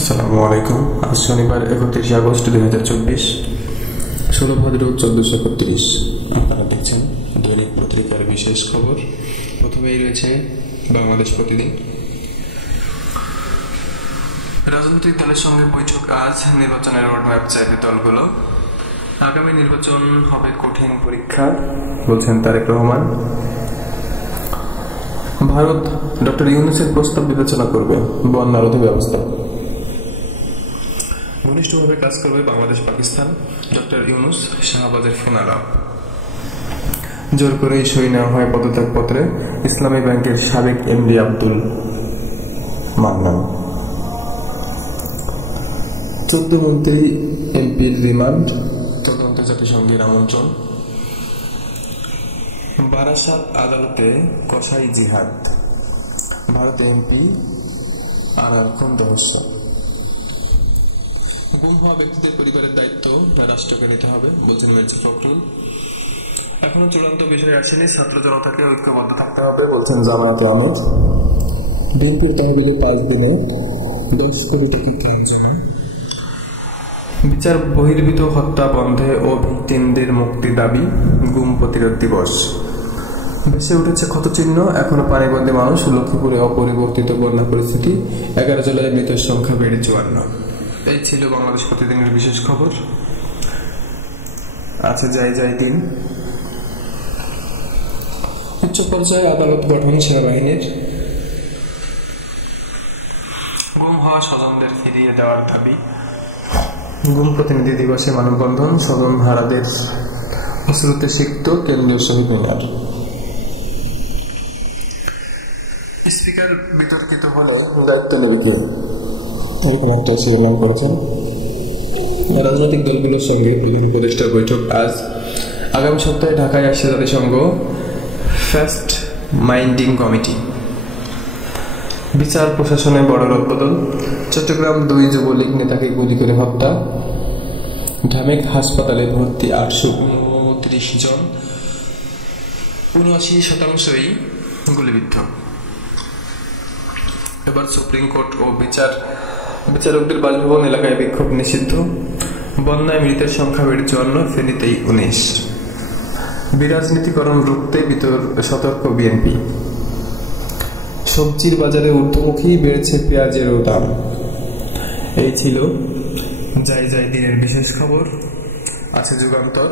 আসসালামু আলাইকুম। আজ শনিবার 31 আগস্ট 2024, 16 ভাদ্র 1431। আপনারা দেখছেন দৈনিক পত্রিকার বিশেষ খবর। প্রথমেই রয়েছে বাংলাদেশ প্রতিদিন। রাজনৈতিক দলের সঙ্গে বৈঠক আজ, নির্বাচনের রোডম্যাপ চাইবে দলগুলো। আগামী নির্বাচন হবে কঠিন পরীক্ষা, বলছেন তারেক রহমান। ভারত ডক্টর ইউনূসের প্রস্তাব বিবেচনা করবে, বন্যা রোধে ব্যবস্থা। ঘনিষ্ঠভাবে কাজ করবে বাংলাদেশ পাকিস্তান, ডক্টর ইউনূস শাহবাজের ফোন আলাপ। জোর করেই সই নেওয়া হয় পদত্যাগপত্রে ইসলামী ব্যাংকের সাবেক এমডি আব্দুল মান্নান। 14 মন্ত্রী এমপির রিমান্ড, তদন্তে জাতিসংঘের আমন্ত্রণ। বারাসাত আদালতে কসাই জিহাদ, ভারতে এমপি আনার খুন রহস্য। গুম হওয়া ব্যক্তিদের পরিবারের দায়িত্ব রাষ্ট্রকে নিতে হবে, বলছেন মির্জা ফখরুল। এখনো চূড়ান্ত বিষয় আসেনি, ছাত্র জনতাকে ঐক্যবদ্ধ থাকতে হবে, বলছেন জামায়াতে আমির। বিএনপির তহবিলে 5 দিনে 10 কোটি টাকা ত্রাণ জমা। বিচার বহির্ভূত হত্যা বন্ধে ও ভিকটিমদের মুক্তি দাবি, গুম প্রতিরোধ দিবস। ভেসে উঠেছে ক্ষতচিহ্ন, এখনো পানিবন্দী মানুষ। লক্ষ্মীপুরে অপরিবর্তিত বন্যা পরিস্থিতি, 11 জুলাই মৃতের সংখ্যা বেড়ে 54। এই ছিল বাংলাদেশ প্রতিদিনের বিশেষ খবর। আছে যাই দিন। উচ্চ পর্যায়ে আদালত গঠন সেনাবাহিনীর। গুম হওয়া স্বজনদের ফিরিয়ে দেওয়ার দাবি। গুম প্রতিনিধি দিবসে মানববন্ধন, স্বজন হারাদের অশ্রুতে সিক্ত কেন্দ্রীয় শহীদ মিনার। স্পিকার বিতর্কিত হলে দায়িত্ব নেবে কে, এরকম একটা শিরোনাম করেছেন। রাজনৈতিক দলগুলোর সঙ্গে প্রধান উপদেষ্টার বৈঠক আজ। আগামী সপ্তাহে ঢাকায় আসছে জাতিসংঘ ফাস্ট মাইন্ডিং কমিটি। বিচার প্রশাসনে বড় রদবদল। চট্টগ্রাম 2 যুবলীগ নেতাকে গুলি করে হত্যা। ঢামেক হাসপাতালে ভর্তি 829 জন, 79% গুলিবিদ্ধ। এবার সুপ্রিম কোর্ট ও বিচারকদের বাসভবন এলাকায় বিক্ষোভ নিষিদ্ধ। বন্যায় মৃতের সংখ্যা বেড়ে 54, ফেনীতেই 19। বিরাজনীতিকরণ রুখতে সতর্ক বিএনপি। সবজির বাজারে ঊর্ধ্বমুখী, বেড়েছে পেঁয়াজেরও দাম। এই ছিল যাই দিনের বিশেষ খবর। আছে যুগান্তর।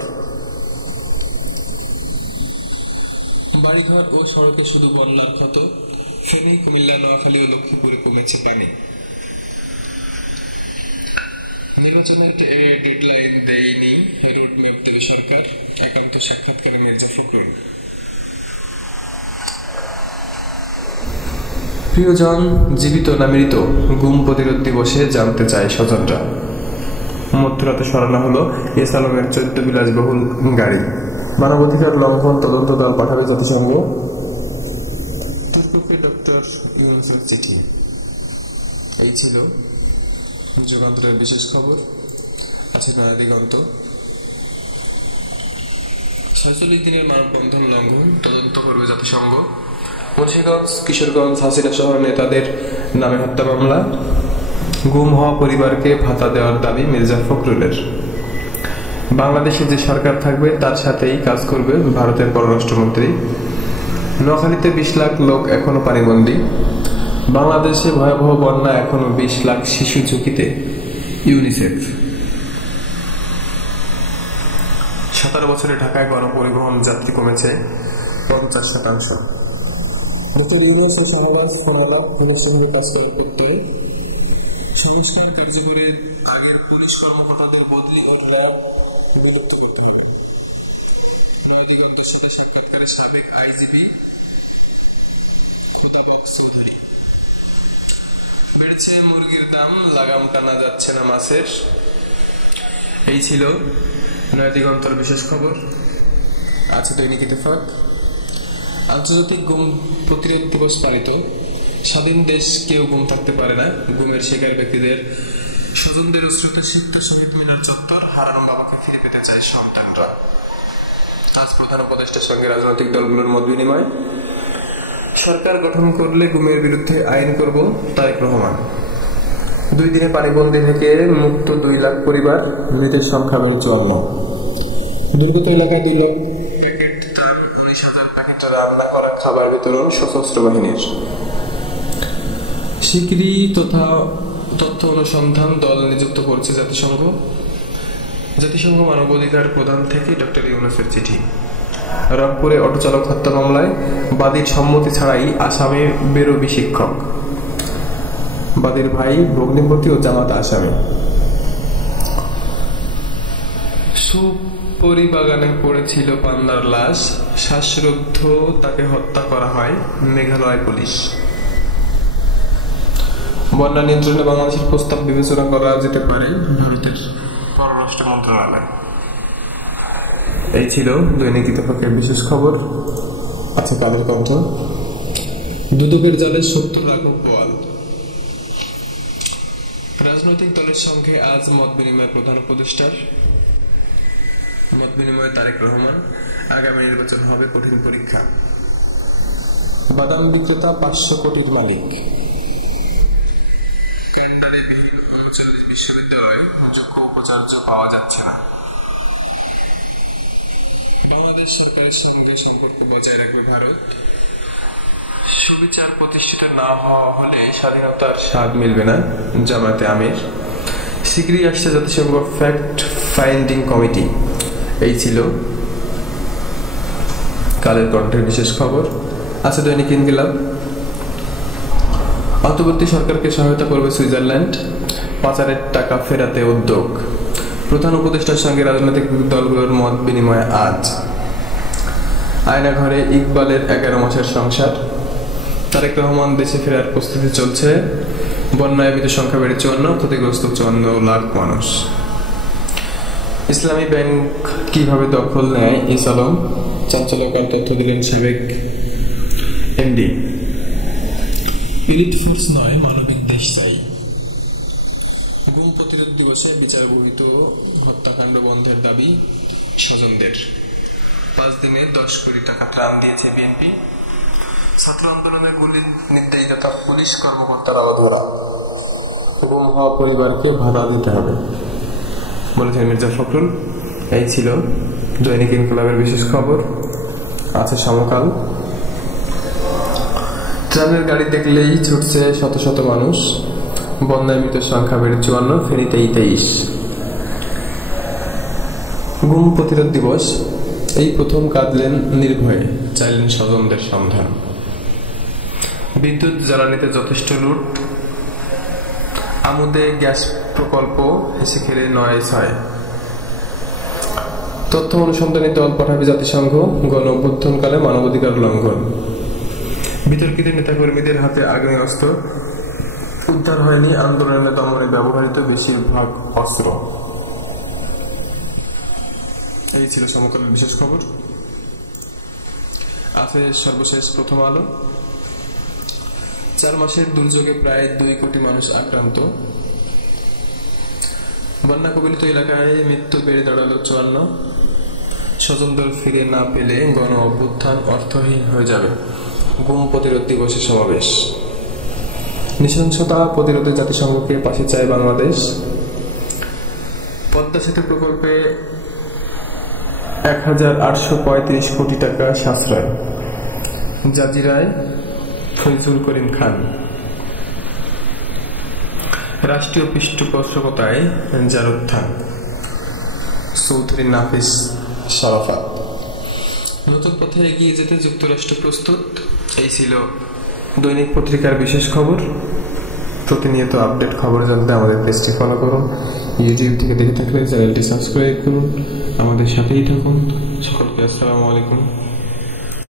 বাড়িঘর ও সড়কে শুধু বন্যার ক্ষত। ফেনী, কুমিল্লা, নোয়াখালী ও লক্ষ্মীপুরে কমেছে পানি। নির্বাচনের ডেডলাইন দেয়নি, রোডম্যাপ দেবে সরকার। একান্ত সাক্ষাৎকারে মির্জা ফখরুল। প্রিয়জন জীবিত না মৃত, গুম প্রতিরোধ দিবসে জানতে চায় স্বজনরা। মধ্যরাতে সরানো হলো এস আলমের 14 বিলাসবহুল গাড়ি। মানবাধিকার লঙ্ঘন তদন্ত দল পাঠাবে জাতিসংঘ। তুর্ককে ডক্টর ইউনূসের চিঠি। এই ছিল যুগান্তরের বিশেষ খবর। আছে নয়া দিগন্ত। 46 দিনের মানববন্ধন লঙ্ঘন, তদন্ত করবে জাতিসংঘ। মুন্সিগঞ্জ, কিশোরগঞ্জ হাসিনা সহ নেতাদের নামে হত্যা মামলা। গুম হওয়া পরিবারকে ভাতা দেওয়ার দাবি মির্জা ফখরুলের। বাংলাদেশে যে সরকার থাকবে তার সাথেই কাজ করবে ভারতের পররাষ্ট্রমন্ত্রী। নোয়াখালীতে 20 লাখ লোক এখনো পানিবন্দী। বাংলাদেশে ভয়াবহ বন্যা, এখনো 20 লাখ শিশু ঝুঁকিতে, ইউনিসেফ। 17 বছরে ঢাকায় গণপরিবহন যাত্রী কমেছে 50%। ডক্টর ইউনূস ও শাহবাজ ফোন আলাপ, ঘনিষ্ঠভাবে কাজ করার প্রত্যয়। সংস্কার কার্যকরে আগের পুলিশ কর্মকর্তাদের বদলি ও র্যাব বিলুপ্ত করতে হবে। নয়া দিগন্তের সাথে সাক্ষাৎকারে সাবেক আইজিপি খোদাবক্স চৌধুরী। বেড়েছে মুরগির দাম, লাগাম টানা যাচ্ছে না মাছের। এই ছিল নয়া দিগন্তর বিশেষ খবর। আছে দৈনিক ইত্তেফাক। আন্তর্জাতিক গুম প্রতিরোধ দিবস পালিত। স্বাধীন দেশ কেউ গুম থাকতে পারে না। গুমের শিকার ব্যক্তিদের স্বজনদের অশ্রুতে সিক্ত শহীদ মিনার চত্বর। হারানো বাবাকে ফিরে পেতে চায় সন্তানরা। আজ প্রধান উপদেষ্টার সঙ্গে রাজনৈতিক দলগুলোর মত বিনিময়। সরকার গঠন করলে গুমের বিরুদ্ধে আইন করব, তারেক রহমান। 2 দিনে পানিবন্দী থেকে মুক্ত 2 লাখ পরিবার, মৃতের সংখ্যা বেড়ে 54। দুর্গত এলাকায় 2 লাখ প্যাকেট ত্রাণ, 19,000 প্যাকেট রান্না করা খাবার বিতরণ সশস্ত্র বাহিনীর। শিগগিরই তথ্য অনুসন্ধান দল নিযুক্ত করছে জাতিসংঘ। জাতিসংঘ মানবাধিকার প্রধান থেকে ডক্টর ইউনূসের চিঠি। রংপুরে অটোচালক হত্যা মামলায় বাদীর সম্মতি ছাড়াই আসামি বেরোবি শিক্ষক। বাদীর ভাই ভগ্নিপতি ও জামাতা আসামি। সুপরিবাগানে পড়েছিল পান্দার লাশ, শ্বাসরুদ্ধ তাকে হত্যা করা হয়, মেঘালয় পুলিশ। বন্যা নিয়ন্ত্রণে বাংলাদেশের প্রস্তাব বিবেচনা করা যেতে পারে ভারতের পররাষ্ট্র মন্ত্রণালয়। এই ছিল দৈনিক ইত্তেফাকের বিশেষ খবর। আছে কালের কণ্ঠ। দুদকের জালে 70 রাঘব বোয়াল। রাজনৈতিক দলের সঙ্গে আজ মত বিনিময় প্রধান উপদেষ্টার। মত বিনিময়ে তারেক রহমান, আগামী নির্বাচন হবে কঠিন পরীক্ষা। বাদাম বিক্রেতা 500 কোটির মালিক। কান্ডারি বিহীন 39 বিশ্ববিদ্যালয়ে যোগ্য উপাচার্য পাওয়া যাচ্ছে না। বাংলাদেশ সরকারের সঙ্গে সম্পর্ক বজায় রাখবে ভারত। সুবিচার প্রতিষ্ঠিত না হওয়া হলে স্বাধীনতার স্বাদ মিলবে না, জামায়াতে আমির। শিগগিরই আসছে জাতিসংঘ ফ্যাক্ট ফাইন্ডিং কমিটি। এই ছিল কালের কণ্ঠের বিশেষ খবর। আছে দৈনিক ইনকিলাব। অন্তর্বর্তী সরকারকে সহায়তা করবে সুইজারল্যান্ড, পাচারের টাকা ফেরাতে উদ্যোগ। প্রধান উপদেষ্টার সঙ্গে রাজনৈতিক দলগুলোর মত বিনিময় আজ। আয়নাঘরে ইকবালের 11 মাসের সংসার। তারেক রহমান দেশে ফেরার প্রস্তুতি চলছে। বন্যায় মৃতের সংখ্যা বেড়ে 54, ক্ষতিগ্রস্ত 54 লাখ মানুষ। ইসলামী ব্যাংক কিভাবে দখল নেয় এস আলম, চাঞ্চল্যকর তথ্য দিলেন সাবেক এমডি। এলিট ফোর্স নয়, মানবিক দেশ চাই। গুম প্রতিরোধ দিবসে বিচার বহির্ভূত হত্যাকাণ্ড বন্ধের দাবি স্বজনদের। 5 দিনে 10 কোটি টাকা ত্রাণ দিয়েছে বিএনপি। ছাত্র আন্দোলনে গুলির নির্দেশদাতা পুলিশ কর্মকর্তারাও ধরা। গুম হওয়া পরিবারকে ভাতা দিতে হবে বলেছেন মির্জা ফখরুল। এই ছিল দৈনিক ইনকিলাবের বিশেষ খবর। আছে সমকাল। ট্রামের গাড়ি দেখলেই ছুটছে শত শত মানুষ। বন্যায় মৃতের সংখ্যা বেড়ে 54, ফেনীতেই 23। গুম প্রতিরোধ দিবস, এই প্রথম কাঁদলেন নির্ভয়ে, চাইলেন স্বজনদের সন্ধান। বিদ্যুৎ জ্বালানিতে যথেষ্ট লুট। আমুদে গ্যাস প্রকল্প হেসে খেলে 9/6। তথ্য অনুসন্ধানী দল পাঠাবে জাতিসংঘ, গণ অভ্যুত্থানকালে মানবাধিকার লঙ্ঘন। বিতর্কিত নেতাকর্মীদের হাতে আগ্নেয়াস্ত্র, উদ্ধার হয়নি আন্দোলনে দমনে ব্যবহৃত বেশিরভাগ অস্ত্র। এই ছিল সমকালের বিশেষ খবর। আছে সর্বশেষ প্রথম আলো। 4 মাসের দুর্যোগে প্রায় 2 কোটি মানুষ আক্রান্ত। বন্যা কবলিত এলাকায় মৃত্যু বেড়ে দাঁড়ালো 54। স্বজনদের ফিরে না পেলে গণ অভ্যুত্থান অর্থহীন হয়ে যাবে। গুম প্রতিরোধ দিবসে সমাবেশ। নৃশংসতা প্রতিরোধে জাতিসংঘকে পাশে চায় বাংলাদেশ। পদ্মা সেতু প্রকল্পে 1835 কোটি টাকা সাশ্রয়। জাজিরায় ফৈজুল করিম খান। রাষ্ট্রীয় পৃষ্ঠপোষকতায় জারুত্থান, চৌধুরী নাফিস শারাফাত। নতুন পথে এগিয়ে যেতে যুক্তরাষ্ট্র প্রস্তুত। এই ছিল দৈনিক পত্রিকার বিশেষ খবর। প্রতিনিয়ত আপডেট খবর জানতে আমাদের পেজটি ফলো করুন। ইউটিউব থেকে দেখে থাকলে চ্যানেলটি সাবস্ক্রাইব করুন। আমাদের সাথেই থাকুন। সকলকে আসসালামু আলাইকুম।